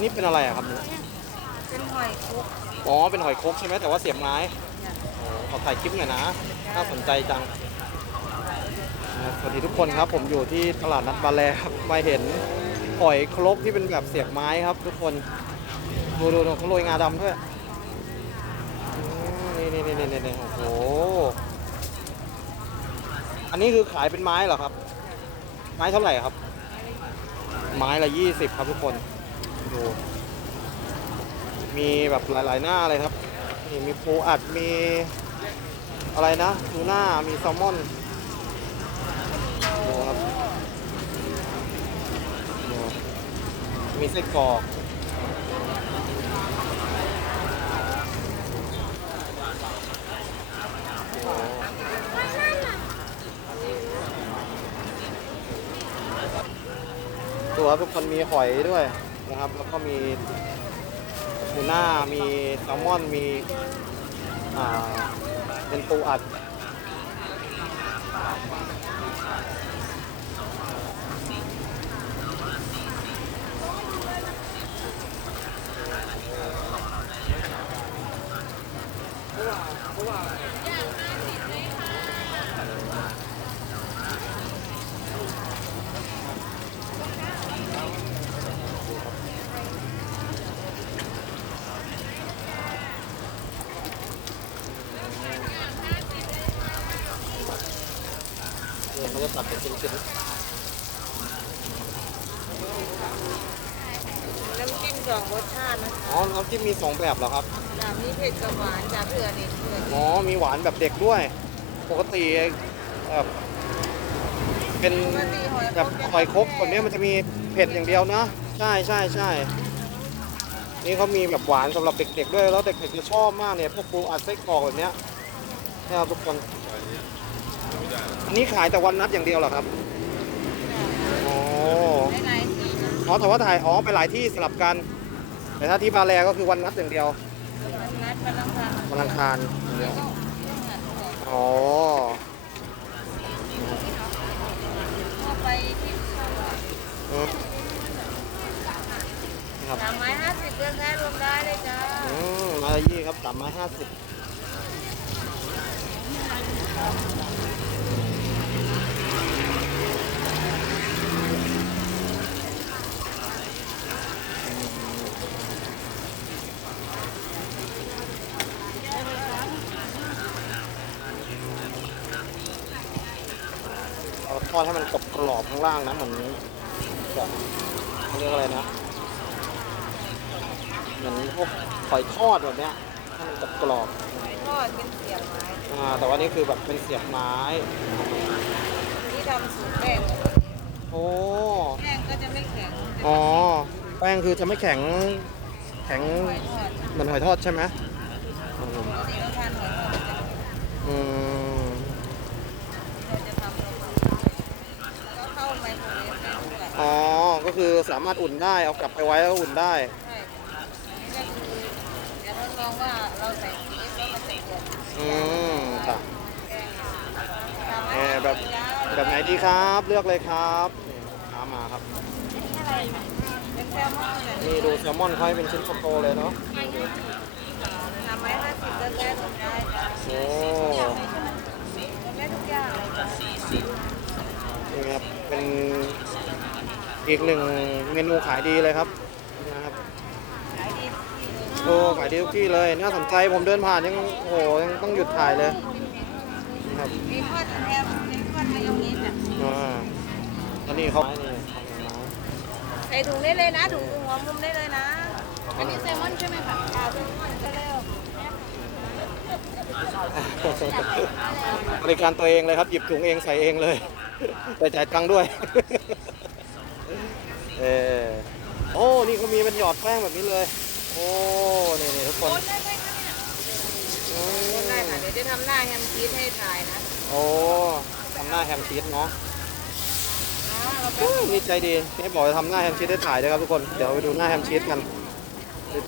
นี่เป็นอะไรอะครับเนี่ยเป็นหอยคุกอ๋อ เป็นหอยครกใช่ไหมแต่ว่าเสียบไม้เนี่ยโอ้ขอถ่ายคลิปหน่อยนะ น่าสนใจจังนะสวัสดีทุกคนครับ ผมอยู่ที่ตลาดนัดบาแลครับ มาเห็นหอยครกที่เป็นแบบเสียบไม้ครับ ทุกคน ดูดูดูเขาโรยงาดำด้วยอืมนี่นี่นี่นี่นี่โอ้โห อันนี้คือขายเป็นไม้เหรอครับ ไม้เท่าไหร่ครับ ไม้ละยี่สิบครับทุกคน ดูมีแบบหลาย ๆ หน้าเลยครับนี่มีปูอัดมีอะไรนะทูน่ามีแซลมอนดูครับดูมีไส้กรอกโอ้ดูครับทุกคนมีหอยด้วย นะครับ แล้วก็มีทูน่ามีแซลมอนมีเป็นปูอัด เนี่ยเขาจะตัดเป็นชิ้นน้ำจิ้มสองรสชาตินะๆอ๋อน้ำจิ้มมีสองแบบเหรอครับจามีเผ็ดกับหวานจาเผื่อนี่เผื่ออ๋อมีหวานแบบเด็กด้วย ปกติแบบเป็นแบบหอยครกแบบนี้มันจะมีเผ็ดอย่างเดียวนะใช่ใช่ใช่นี่เขามีแบบหวานสำหรับเด็กๆด้วยแล้วเด็กๆจะชอบมากเนี่ยพวกปูอัดไส้กรอกแบบเนี้ยนะครับทุกคน อันนี้ขายแต่วันนัดอย่างเดียวเหรอครับอ๋อได้หลายสีนะอ๋อแต่ว่าถ่ายอ๋อไปหลายที่สลับกัน แต่ถ้าที่บาแลก็คือวันนัดอย่างเดียววันนัดวันอังคารวันอังคารอย่างเดียวต้องต้องหัดก่อนอ๋อเข้าไปที่เข้าอืมนะครับสามไม้ห้าสิบเลือกได้รวมได้เลยจ้าอืมมาละยี่ครับสามไม้ห้าสิบ ทอดให้มันกรอบกรอบข้างล่างนะเหมือนแบบเขาเรียกอะไรนะเหมือนพวกหอยทอดแบบเนี้ยให้มันกรอบกรอบทอดเป็นเสียบไม้อ่าแต่ว่านี่คือแบบเป็นเสียบไม้ ที่ทำสูตรแป้งโอ้แป้งก็จะไม่แข็งอ๋อแป้งคือจะไม่แข็งแข็งหอยทอดเหมือนหอยทอดใช่ไหมอืม ปกติเราทานหอยทอดจะ อืม เราจะทำแล้วเข้าไมโครเวฟได้ด้วย อ๋อ ก็คือ สามารถอุ่นได้เอากลับไปไว้แล้วอุ่นได้ ใช่นี่ก็คือเดี๋ยวทดลองว่าเราใส่ชีสแล้วมันจะเกิดอืมจ้ะแป้งเออแบบแบบไหนดีครับเลือกเลยครับนี่น้ำมาครับเป็นแซลมอนเนี่ยนี่ดูแซลมอนเขาให้เป็นชิ้นโตๆเลยเนาะทำไว้ห้าสิบเลือกได้หมดได้จ้ะโอ้ เลือกได้ทุกอย่างเลยจ้ะ นี่ครับ เป็น อีกหนึ่งเมนูขายดีเลยครับนะครับขายดีทุกที่เลยโอ้ขายดีทุกที่เลยน่าสนใจผมเดินผ่านยังโอ้โหยังต้องหยุดถ่ายเลยนะครับมีทอดแฮมมีทอดมายองเนสอะอ่าตอนนี้เขานี่ใส่ถุงได้เลยนะถุงหัวมุมได้เลยนะ อันนี้แซลมอนใช่ไหมคะค่ะแซลมอนก็เร็วบริการตัวเองเลยครับ หยิบถุงเองใส่เองเลยแต่จ่ายตังค์ด้วย เออโอ้ นี่เขามีเป็นหยอดแป้งแบบนี้เลย โอ้ นี่นี่ทุกคนอืมได้ค่ะ เดี๋ยวจะทำหน้าแฮมชีสให้ถ่ายนะโอ้ทำหน้าแฮมชีสเนาะอ่าเราไปอู้นี่ใจดีให้บอกจะทำหน้าแฮมชีสได้ถ่ายด้วยครับทุกคน เดี๋ยวไปดูหน้าแฮมชีสกัน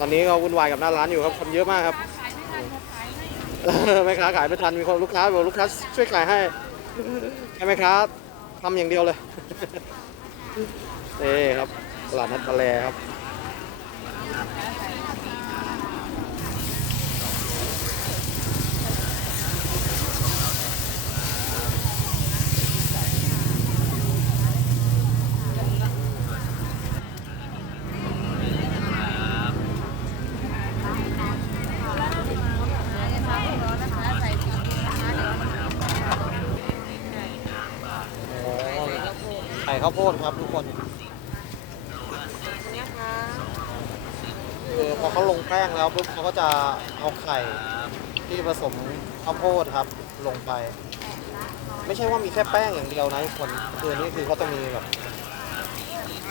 ตอนนี้ก็วุ่นวายกับหน้าร้านอยู่ครับ คนเยอะมากครับ ขายไม่ทันเขาขายให้แม่ค้าขายไม่ทันมีคนลูกค้าบอกลูกค้าช่วยขายให้ให้แม่ค้าทำอย่างเดียวเลย นี่ครับตลาดนัดปลาแลครับ ข้าวโพดครับทุกคนคือพอเขาลงแป้งแล้วปุ๊บเขาก็จะเอาไข่ที่ผสมข้าวโพดครับ ลงไป ไม่ใช่ว่ามีแค่แป้งอย่างเดียวนะทุกคนคือนี่คือเขาจะมีแบบ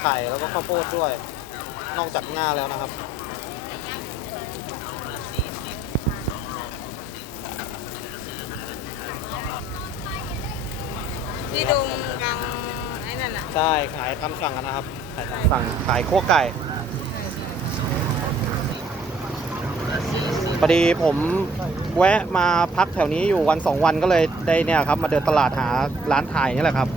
ไข่แล้วก็ข้าวโพดด้วย นอกจากหน้าแล้วนะครับที่ดุงกัง ใช่ขายตามสั่งอะนะครับ ขายตามสั่งขายคั่วไก่พอดีผมแวะมาพักแถวนี้อยู่วันสองวันก็เลยได้เนี่ยครับ มาเดินตลาดหาร้านถ่ายนี่แหละครับ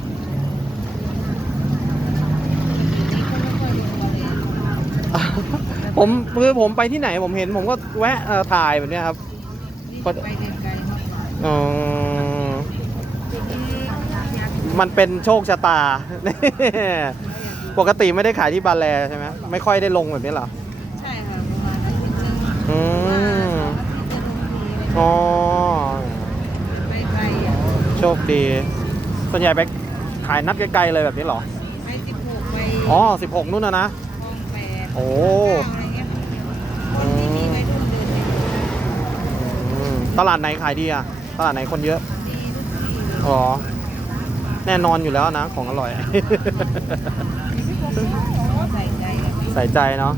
ผมคือผมไปที่ไหนผมเห็นผมก็แวะเอ่อถ่ายแบบเนี้ยครับไปเดินไกลมากกว่าอ๋อ มันเป็นโชคชะตา ปกติไม่ได้ขายที่บาแลใช่ไหมไม่ค่อยได้ลงแบบนี้เหรอ ใช่ค่ะประมาณอาทิตย์หนึงอืมว่าอ๋อไม่ไกลอะโชคดี ส่วนใหญ่ไปขายนัดไกลๆเลยแบบนี้เหรอ ไปสิบหกไปอ๋อ 16 นู่นนะนะ คลองแปดโอ้ อะไรเงี้ยคนที่มีวัยรุ่นเดินเนี่ยอืมตลาดไหนขายดีอะ ตลาดไหนคนเยอะ ดีทุกที่เลยอ๋อ แน่นอนอยู่แล้วนะของอร่อย ใส่ใจอะใส่ใจเนาะ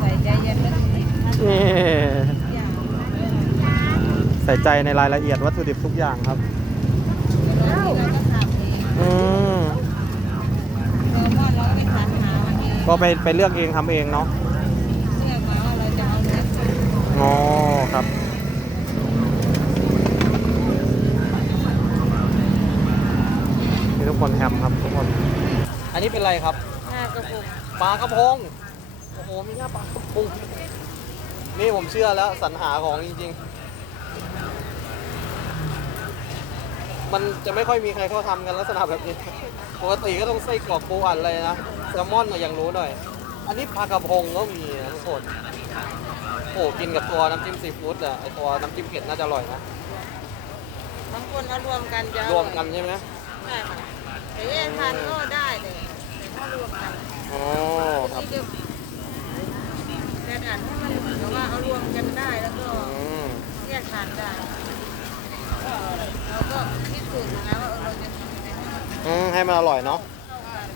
ใส่ใจยันเรื่องนี้นี่อย่างใส่ใจในรายละเอียดวัตถุดิบทุกอย่างครับ เราก็ทำเองอืม เออว่าเราก็ไปสรรหามันเองก็ไปไปเลือกเองทำเองเนาะ เลือกมาว่าเราจะเอาเนื้อส่วน อ๋อครับนี่ทุกคนแฮมครับทุกคน อั นนี้เป็นอะไรครับหน้ากระปุกปลากระพงโอ้โหมีหน้าปลากระพงนี่ผมเชื่อแล้วสรรหาของจริงๆ มันจะไม่ค่อยมีใครเขาทำกันลักษณะแบบนี้ปกติก็ต้องไส้กรอกปูอัดอะไรนะแซลมอนก็ยังรู้หน่อย อันนี้ปลากระพงก็มีนะทุกคนโอ้โหกินกับตัวน้ำจิ้มซีฟู้ดอะไอตัวน้ำจิ้มเผ็ดน่าจะอร่อยนะบางคนเอารวมกันจะอรอวมกันใช่ไหมใช่ค่ะแต่แยกทานก็ได้แต่แต่ถ้ารวมกัน อ๋อครับนี่จะแต่ดันให้มันเหมือนกับว่าเอารวมกันได้แล้วก็อืม แยกทานได้เราก็คิดสูตรนะว่าเออเราจะทำยังไงให้มันอืม ให้มันอร่อยเนาะ เข้ากัน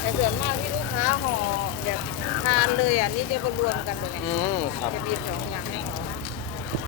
แต่ส่วนมากที่ลูกค้าห่อแบบทานเลยอะนี่จะมารวมกันเลยไงอืม ครับ จะมีสองอย่างให้ห่อ